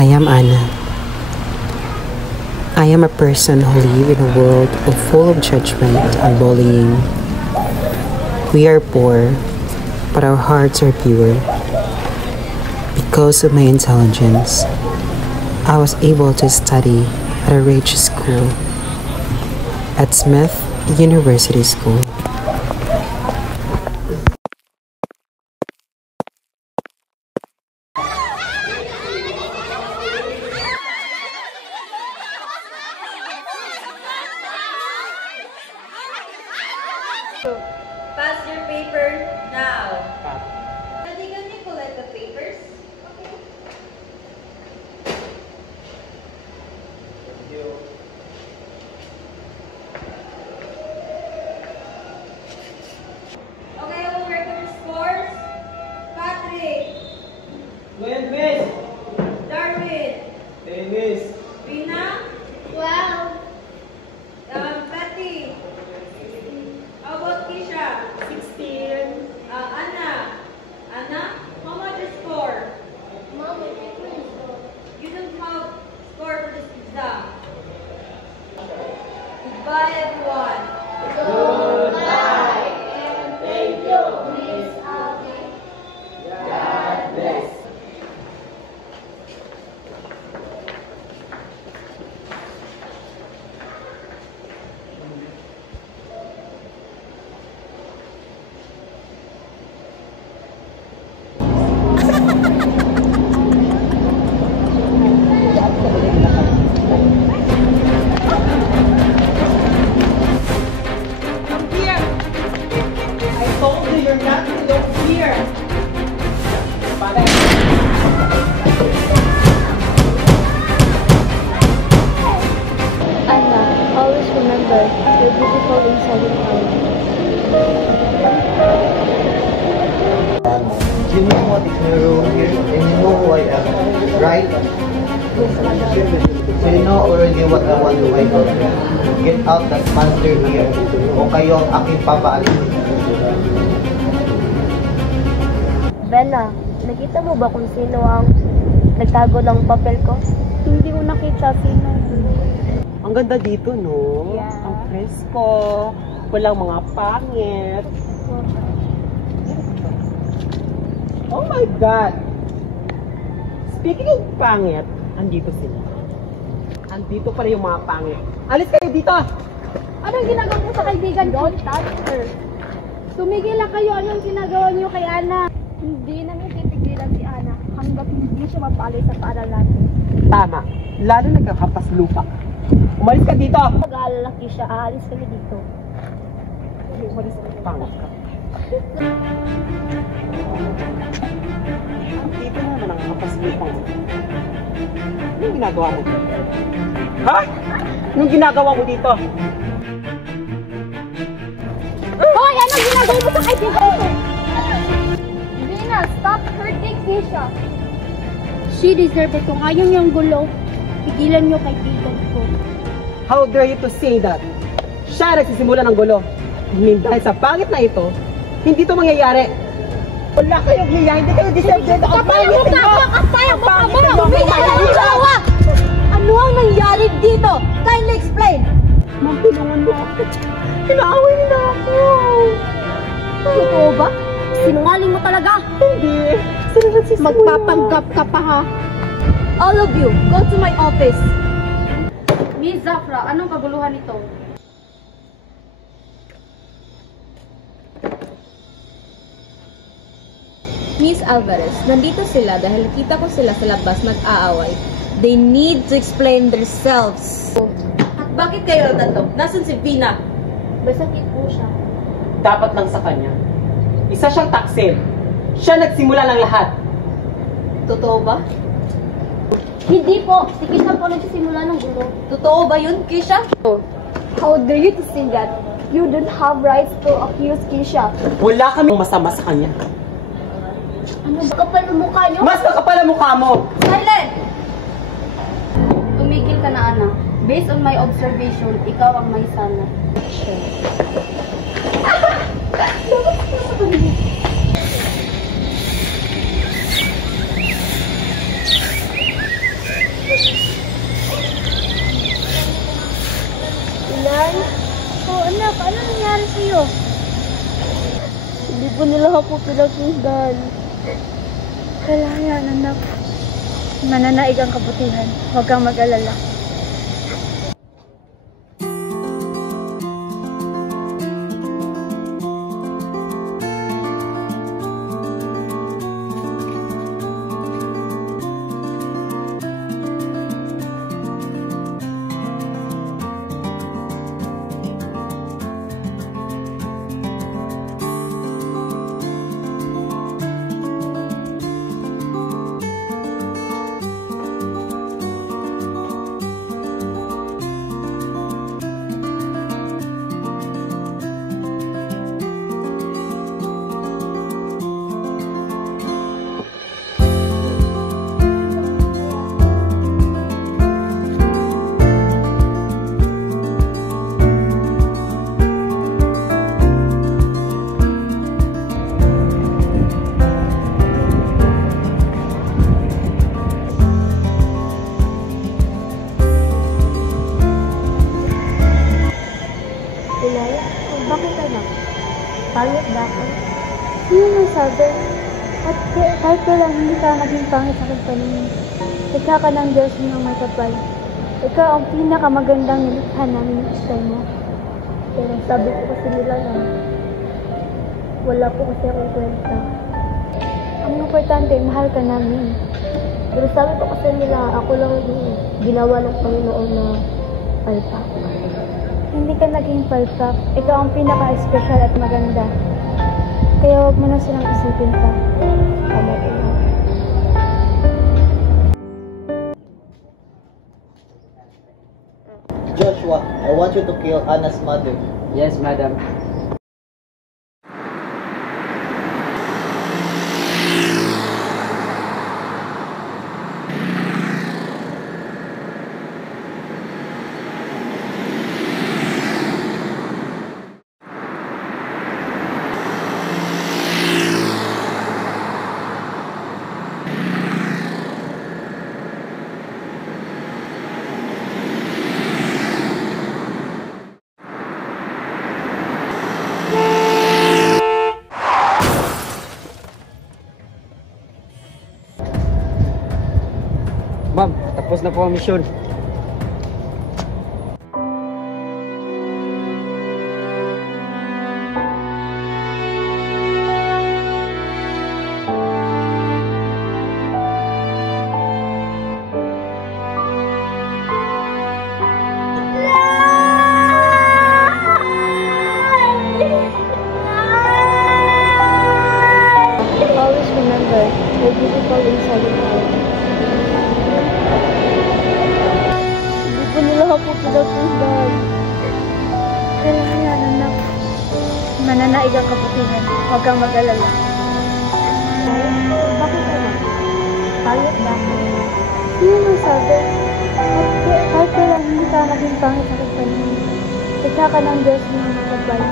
I am Anna. I am a person who lives in a world full of judgment and bullying. We are poor, but our hearts are pure. Because of my intelligence, I was able to study at a rich school, at Smith University School. Pass your paper now. Daddy, can you collect the papers? Okay. Thank you. Okay, I will work on your scores. Patrick. When, miss? Darwin. Hey, miss. Rina. 12. Patty. How about Kisha? 16. Anna. Anna, how much is score? Mom, I think my score. You don't have score for this exam. Goodbye, everyone. Goodbye, and thank you, Miss Abby. God bless. Come here. I told you you're not alone here. Bale. Anna, always remember, you're beautiful inside and out. You know what is my role here, and you know who I am, right? So you know already what I want to my daughter. Get out that monster here, o kayo ang aking papaalis. Bella, nakita mo ba kung sino ang nagtago ng papel ko? Hindi ko nakita sino. Ang ganda dito, no? Yeah. Ang presko. Walang mga pangit. Oh my God! Speaking of pangit, andito sila. Andito pala yung mga pangit. Alis kayo dito! Anong ginagawa mo sa kaibigan ko? Don't touch her. Tumigil lang kayo. Anong ginagawa niyo kay Ana? Hindi namin titigilan si Ana hanggat hindi siya mapalay sa paaral natin. Tama. Lalo nagkakapas lupa. Umalis ka dito! Pag-aalalaki siya, aalis kami dito. Umalis ka. Pangit ka. Dito naman ang kapas lupa mo. Anong ginagawa mo dito? Ha? Anong ginagawa mo dito? Hoy! Anong ginagawa mo sa kaibigan ko? Vina, stop hurting Keisha. She deserves it. Kung ayaw niyang gulo, pigilan niyo kaibigan ko. How dare you to say that? Siya nagsisimula ng gulo. Dahil sa pangit na ito, hindi ito mangyayari. Wala kayong hiya, hindi kayo deserve dito. Ang pangit Kapayang ninyo! mo ka! Umiyak ang jowa! Ano ang nangyari dito? Kindly explain! Ma'am, tulungan mo ako. Inaaway nila ako. Totoo ba? Sinungaling mo talaga? Hindi. Sino nagsisimula? Magpapanggap ka pa ha? All of you, go to my office. Miss Zafra, anong kaguluhan ito? Miss Alvarez, nandito sila dahil kita ko sila sa labas nag-aaway. They need to explain themselves. At bakit kayo tatlo? Nasaan si Vina? Basakit po siya. Dapat lang sa kanya. Isa siyang taksil. Siya nagsimula ng lahat. Totoo ba? Hindi po, si Kisha po nagsisimula ng gulo. Totoo ba yun, Kisha? How dare you to say that? You don't have rights to accuse Kisha. Wala kami masama sa kanya. Ano ba kapal ng mukha niyo? Mas makapal ang mukha mo! Silent! Tumigil ka na, Ana. Based on my observation, ikaw ang may sana. nakapupilot ng dahil. Kailangan, anak. Mananaig ang kabutihan. Huwag kang mag-alala. Bakit anak? Pangit ba ako? Sino nang sabi? At kahit kailan hindi ka maging pangit sa aking paningin. Ikaw ka ng Diyos ng may kapal. Ikaw ang pinakamagandang nilikha namin ng istay mo. Pero sabi ko kasi nila na wala po kasi akong kwenta. Ang importante, mahal ka namin. Pero sabi ko kasi nila, ako lang yung ginawa ng Panginoon na palpak. Hindi ka naging palpak. Ikaw ang pinaka-espesyal at maganda. Kaya huwag mo na silang isipin pa. Tama po. Joshua, I want you to kill Anna's mother. Yes, madam. Ma'am, tapos na po ang misyon. Always remember, you're beautiful inside and out. Hindi ko nila ako pinagpundan. Kailangan, anak. Mananaig ang kabutihan. Huwag kang mag-alala. Bakit anak? Pangit ba ako? Sino nang sabi? At kahit kailan hindi ka maging pangit sa kapaningin. Ikaw ka ng Diyos ng mga kapal.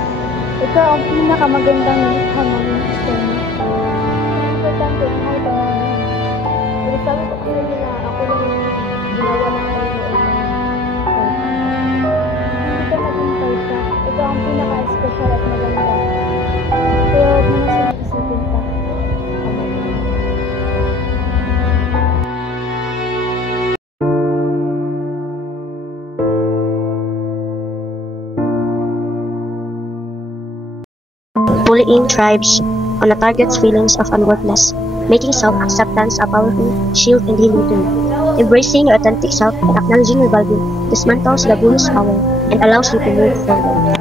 Ikaw ang pinakamagandang nilikha namin ng istay mo. Ang importante, mahal ka namin. Pero sabi ko kasi nila, ako lang yung ginawa ng Panginoon. Hindi ka naging palpak. Ikaw ang pinaka-espesyal at maganda. Kaya huwag mo na silang isipin pa. Bullying thrives on a target's feelings of unworthiness, making self-acceptance a powerful shield and healing tool. Embracing your authentic self and acknowledging your value dismantles the bully's power and allows you to move forward.